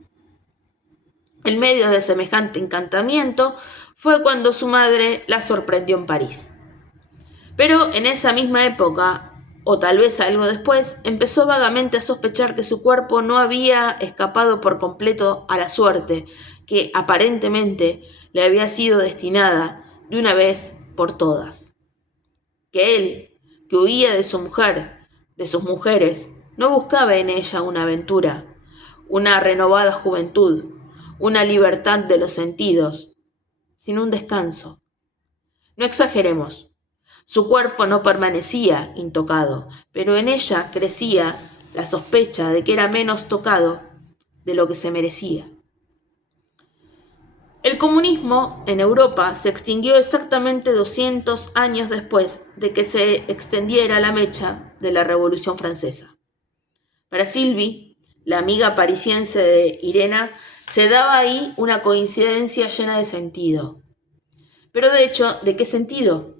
En medio de semejante encantamiento fue cuando su madre la sorprendió en París. Pero en esa misma época, o tal vez algo después, empezó vagamente a sospechar que su cuerpo no había escapado por completo a la suerte que aparentemente le había sido destinada de una vez por todas. Que él, que huía de su mujer, de sus mujeres, no buscaba en ella una aventura, una renovada juventud, una libertad de los sentidos, sino un descanso. No exageremos. Su cuerpo no permanecía intocado, pero en ella crecía la sospecha de que era menos tocado de lo que se merecía. El comunismo en Europa se extinguió exactamente 200 años después de que se extendiera la mecha de la Revolución Francesa. Para Sylvie, la amiga parisiense de Irena, se daba ahí una coincidencia llena de sentido. Pero de hecho, ¿de qué sentido?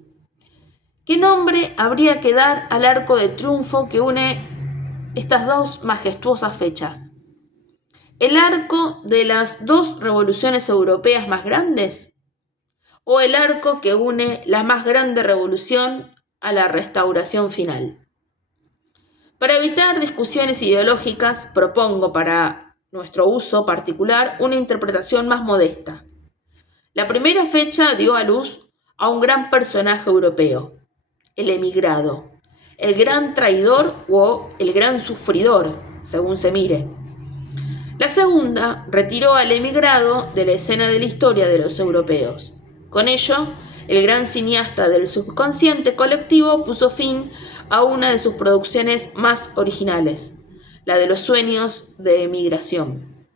¿Qué nombre habría que dar al arco de triunfo que une estas dos majestuosas fechas? ¿El arco de las dos revoluciones europeas más grandes? ¿O el arco que une la más grande revolución a la restauración final? Para evitar discusiones ideológicas, propongo para nuestro uso particular una interpretación más modesta. La primera fecha dio a luz a un gran personaje europeo, el emigrado, el gran traidor o el gran sufridor, según se mire. La segunda retiró al emigrado de la escena de la historia de los europeos. Con ello, el gran cineasta del subconsciente colectivo puso fin a una de sus producciones más originales, la de los sueños de emigración.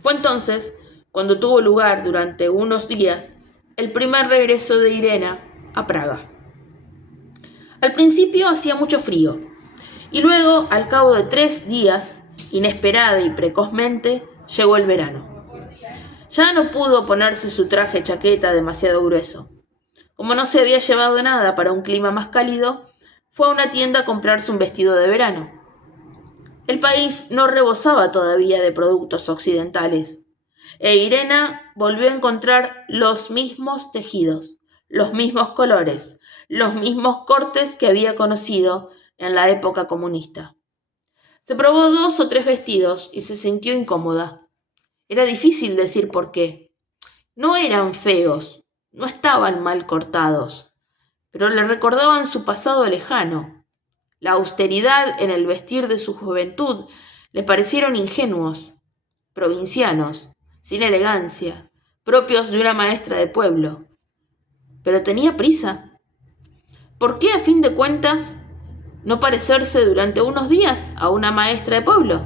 Fue entonces cuando tuvo lugar durante unos días el primer regreso de Irena a Praga. Al principio hacía mucho frío, y luego, al cabo de 3 días, inesperada y precozmente, llegó el verano. Ya no pudo ponerse su traje chaqueta demasiado grueso. Como no se había llevado nada para un clima más cálido, fue a una tienda a comprarse un vestido de verano. El país no rebosaba todavía de productos occidentales, e Irena volvió a encontrar los mismos tejidos, los mismos colores, los mismos cortes que había conocido en la época comunista. Se probó 2 o 3 vestidos y se sintió incómoda. Era difícil decir por qué. No eran feos, no estaban mal cortados, pero le recordaban su pasado lejano. La austeridad en el vestir de su juventud le parecieron ingenuos, provincianos, sin elegancia, propios de una maestra de pueblo. Pero tenía prisa. ¿Por qué, a fin de cuentas, no parecerse durante unos días a una maestra de pueblo?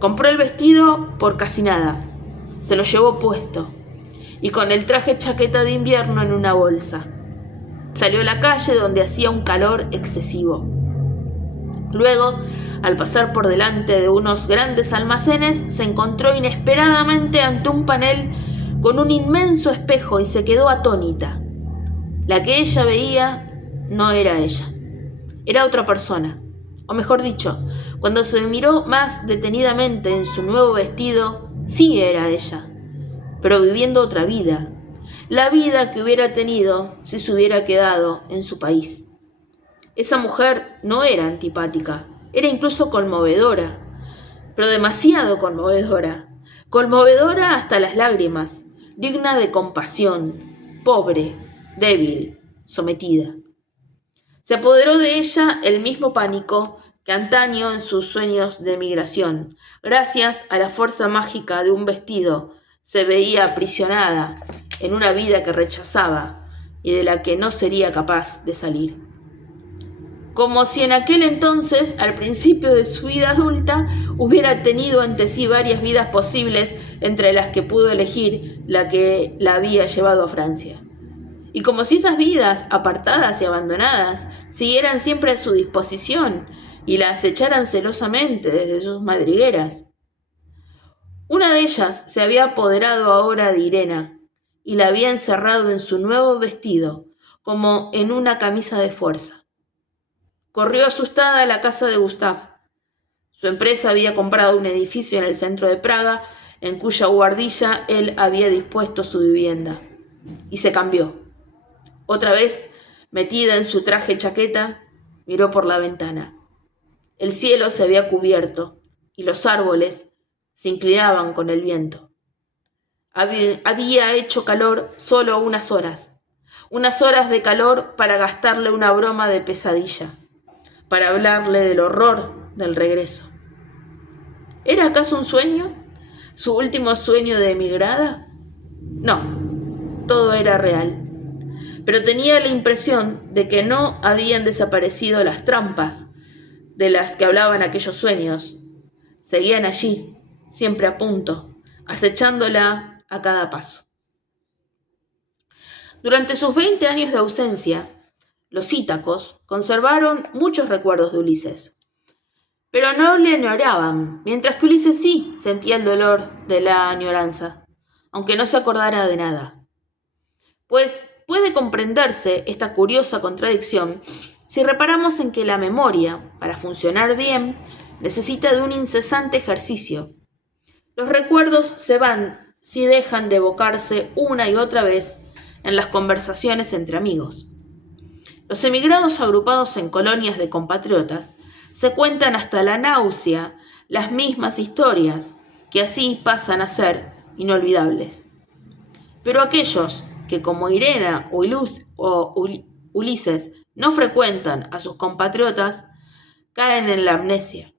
Compró el vestido por casi nada, se lo llevó puesto, y con el traje chaqueta de invierno en una bolsa. Salió a la calle donde hacía un calor excesivo. Luego, al pasar por delante de unos grandes almacenes, se encontró inesperadamente ante un panel con un inmenso espejo y se quedó atónita. La que ella veía no era ella, era otra persona. O mejor dicho, cuando se miró más detenidamente en su nuevo vestido, sí era ella, pero viviendo otra vida, la vida que hubiera tenido si se hubiera quedado en su país. Esa mujer no era antipática, era incluso conmovedora, pero demasiado conmovedora, conmovedora hasta las lágrimas, digna de compasión, pobre, débil, sometida. Se apoderó de ella el mismo pánico que antaño en sus sueños de emigración. Gracias a la fuerza mágica de un vestido, se veía aprisionada en una vida que rechazaba y de la que no sería capaz de salir. Como si en aquel entonces, al principio de su vida adulta, hubiera tenido ante sí varias vidas posibles, entre las que pudo elegir la que la había llevado a Francia. Y como si esas vidas, apartadas y abandonadas, siguieran siempre a su disposición y la acecharan celosamente desde sus madrigueras. Una de ellas se había apoderado ahora de Irena y la había encerrado en su nuevo vestido, como en una camisa de fuerza. Corrió asustada a la casa de Gustav. Su empresa había comprado un edificio en el centro de Praga en cuya guardilla él había dispuesto su vivienda, y se cambió. Otra vez, metida en su traje chaqueta, miró por la ventana. El cielo se había cubierto y los árboles se inclinaban con el viento. Había hecho calor solo unas horas de calor para gastarle una broma de pesadilla, para hablarle del horror del regreso. ¿Era acaso un sueño? ¿Su último sueño de emigrada? No, todo era real. Pero tenía la impresión de que no habían desaparecido las trampas de las que hablaban aquellos sueños. Seguían allí, siempre a punto, acechándola a cada paso. Durante sus 20 años de ausencia, los Ítacos conservaron muchos recuerdos de Ulises, pero no le añoraban, mientras que Ulises sí sentía el dolor de la añoranza, aunque no se acordara de nada. Pues puede comprenderse esta curiosa contradicción si reparamos en que la memoria, para funcionar bien, necesita de un incesante ejercicio. Los recuerdos se van si dejan de evocarse una y otra vez en las conversaciones entre amigos. Los emigrados agrupados en colonias de compatriotas se cuentan hasta la náusea las mismas historias, que así pasan a ser inolvidables. Pero aquellos que, como Irena o Ulises, no frecuentan a sus compatriotas, caen en la amnesia.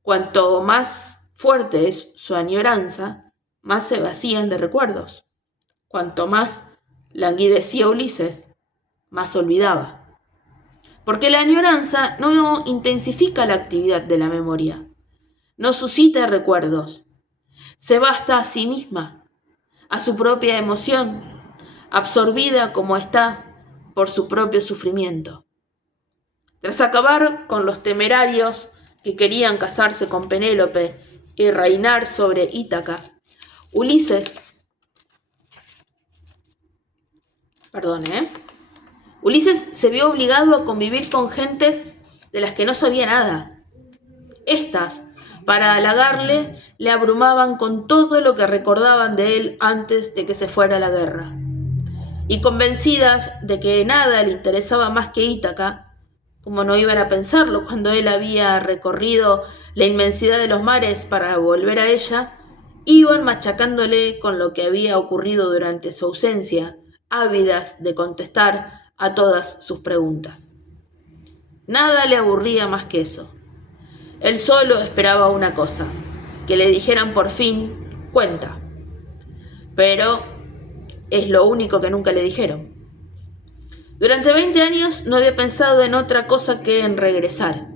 Cuanto más fuerte es su añoranza, más se vacían de recuerdos. Cuanto más languidecía Ulises, más olvidaba. Porque la añoranza no intensifica la actividad de la memoria, no suscita recuerdos, se basta a sí misma, a su propia emoción, absorbida como está por su propio sufrimiento. Tras acabar con los temerarios que querían casarse con Penélope y reinar sobre Ítaca, Ulises se vio obligado a convivir con gentes de las que no sabía nada. Estas, para halagarle, le abrumaban con todo lo que recordaban de él antes de que se fuera a la guerra. Y convencidas de que nada le interesaba más que Ítaca, como no iban a pensarlo cuando él había recorrido la inmensidad de los mares para volver a ella, iban machacándole con lo que había ocurrido durante su ausencia, ávidas de contestar a todas sus preguntas. Nada le aburría más que eso. Él solo esperaba una cosa, que le dijeran por fin, cuenta. Pero es lo único que nunca le dijeron. Durante 20 años no había pensado en otra cosa que en regresar.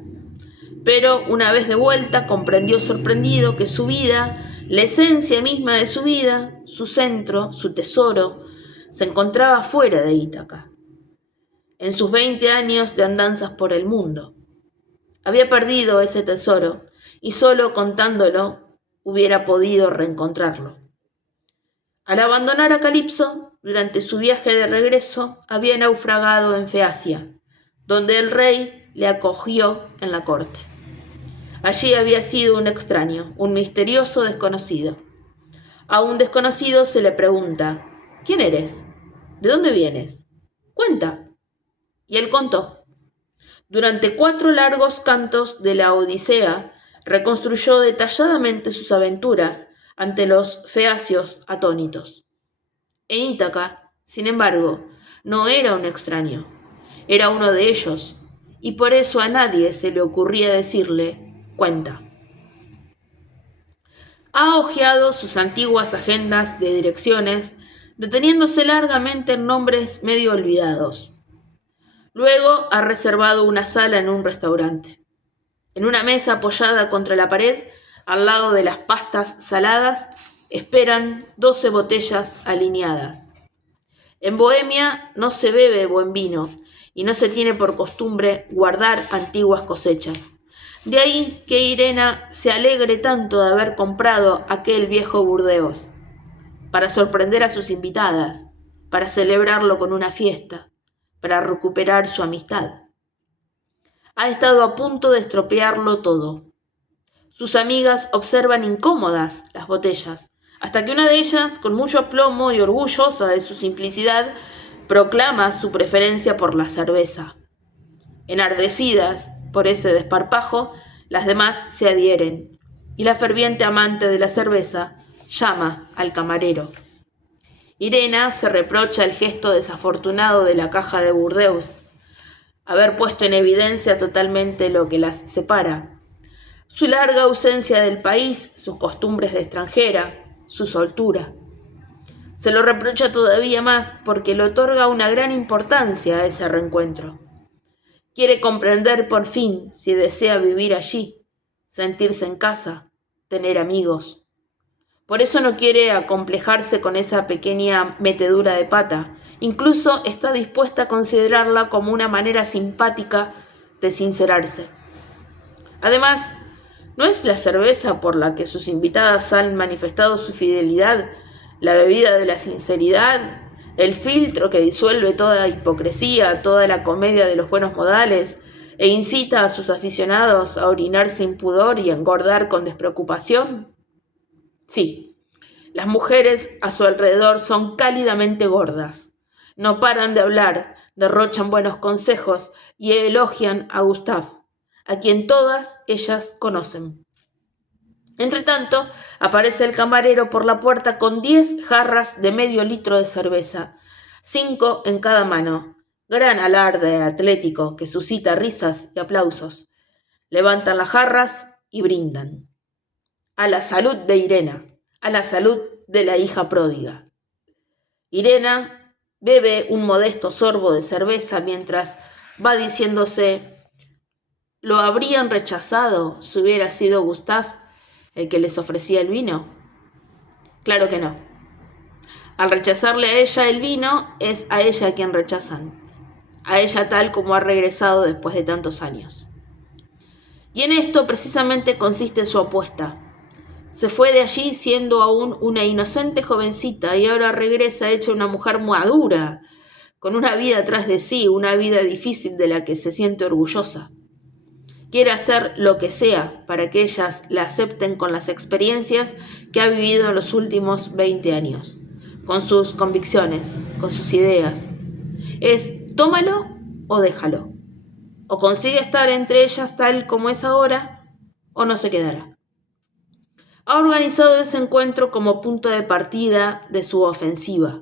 Pero una vez de vuelta comprendió sorprendido que su vida, la esencia misma de su vida, su centro, su tesoro, se encontraba fuera de Ítaca, en sus 20 años de andanzas por el mundo. Había perdido ese tesoro y solo contándolo hubiera podido reencontrarlo. Al abandonar a Calipso, durante su viaje de regreso, había naufragado en Feacia, donde el rey le acogió en la corte. Allí había sido un extraño, un misterioso desconocido. A un desconocido se le pregunta, ¿quién eres? ¿De dónde vienes? Cuenta. Y él contó. Durante 4 largos cantos de la Odisea, reconstruyó detalladamente sus aventuras ante los feacios atónitos. En Ítaca, sin embargo, no era un extraño, era uno de ellos, y por eso a nadie se le ocurría decirle, cuenta. Ha hojeado sus antiguas agendas de direcciones, deteniéndose largamente en nombres medio olvidados. Luego ha reservado una sala en un restaurante. En una mesa apoyada contra la pared, al lado de las pastas saladas, esperan 12 botellas alineadas. En Bohemia no se bebe buen vino y no se tiene por costumbre guardar antiguas cosechas. De ahí que Irena se alegre tanto de haber comprado aquel viejo Burdeos, para sorprender a sus invitadas, para celebrarlo con una fiesta, para recuperar su amistad. Ha estado a punto de estropearlo todo. Sus amigas observan incómodas las botellas, hasta que una de ellas, con mucho aplomo y orgullosa de su simplicidad, proclama su preferencia por la cerveza. Enardecidas por ese desparpajo, las demás se adhieren, y la ferviente amante de la cerveza llama al camarero. Irena se reprocha el gesto desafortunado de la caja de Burdeos, haber puesto en evidencia totalmente lo que las separa. Su larga ausencia del país, sus costumbres de extranjera, su soltura. Se lo reprocha todavía más porque le otorga una gran importancia a ese reencuentro. Quiere comprender por fin si desea vivir allí, sentirse en casa, tener amigos. Por eso no quiere acomplejarse con esa pequeña metedura de pata. Incluso está dispuesta a considerarla como una manera simpática de sincerarse. Además, ¿no es la cerveza por la que sus invitadas han manifestado su fidelidad, la bebida de la sinceridad, el filtro que disuelve toda hipocresía, toda la comedia de los buenos modales, e incita a sus aficionados a orinar sin pudor y a engordar con despreocupación? Sí, las mujeres a su alrededor son cálidamente gordas. No paran de hablar, derrochan buenos consejos y elogian a Gustave, a quien todas ellas conocen. Entretanto, aparece el camarero por la puerta con 10 jarras de medio litro de cerveza, 5 en cada mano. Gran alarde atlético que suscita risas y aplausos. Levantan las jarras y brindan. A la salud de Irena, a la salud de la hija pródiga. Irena bebe un modesto sorbo de cerveza mientras va diciéndose: ¿lo habrían rechazado si hubiera sido Gustave el que les ofrecía el vino? Claro que no. Al rechazarle a ella el vino, es a ella a quien rechazan. A ella tal como ha regresado después de tantos años. Y en esto precisamente consiste su apuesta. Se fue de allí siendo aún una inocente jovencita y ahora regresa hecha una mujer madura, con una vida atrás de sí, una vida difícil de la que se siente orgullosa. Quiere hacer lo que sea para que ellas la acepten con las experiencias que ha vivido en los últimos 20 años, con sus convicciones, con sus ideas. Es tómalo o déjalo. O consigue estar entre ellas tal como es ahora, o no se quedará. Ha organizado ese encuentro como punto de partida de su ofensiva.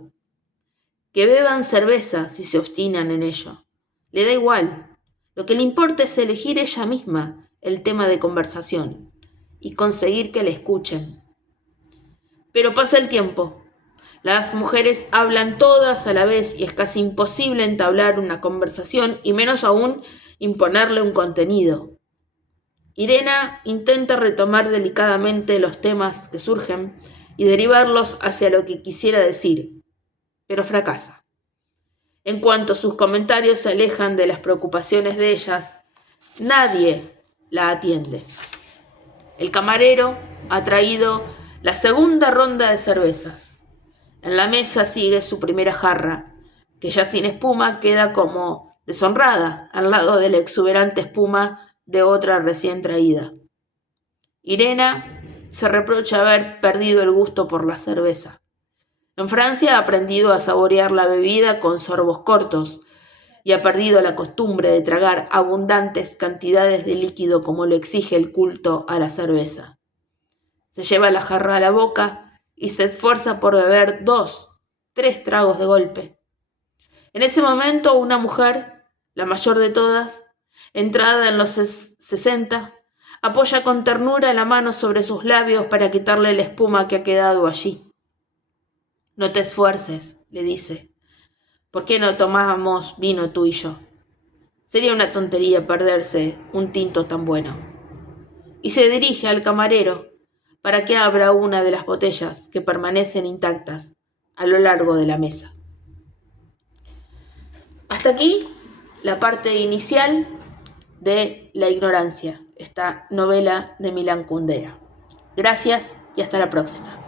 Que beban cerveza si se obstinan en ello. Le da igual. Lo que le importa es elegir ella misma el tema de conversación y conseguir que le escuchen. Pero pasa el tiempo. Las mujeres hablan todas a la vez y es casi imposible entablar una conversación y menos aún imponerle un contenido. Irena intenta retomar delicadamente los temas que surgen y derivarlos hacia lo que quisiera decir, pero fracasa. En cuanto sus comentarios se alejan de las preocupaciones de ellas, nadie la atiende. El camarero ha traído la segunda ronda de cervezas. En la mesa sigue su primera jarra, que ya sin espuma queda como deshonrada al lado de la exuberante espuma de otra recién traída. Irena se reprocha haber perdido el gusto por la cerveza. En Francia ha aprendido a saborear la bebida con sorbos cortos y ha perdido la costumbre de tragar abundantes cantidades de líquido como lo exige el culto a la cerveza. Se lleva la jarra a la boca y se esfuerza por beber 2, 3 tragos de golpe. En ese momento una mujer, la mayor de todas, entrada en los 60, apoya con ternura la mano sobre sus labios para quitarle la espuma que ha quedado allí. No te esfuerces, le dice. ¿Por qué no tomamos vino tú y yo? Sería una tontería perderse un tinto tan bueno. Y se dirige al camarero para que abra una de las botellas que permanecen intactas a lo largo de la mesa. Hasta aquí la parte inicial de La ignorancia, esta novela de Milan Kundera. Gracias y hasta la próxima.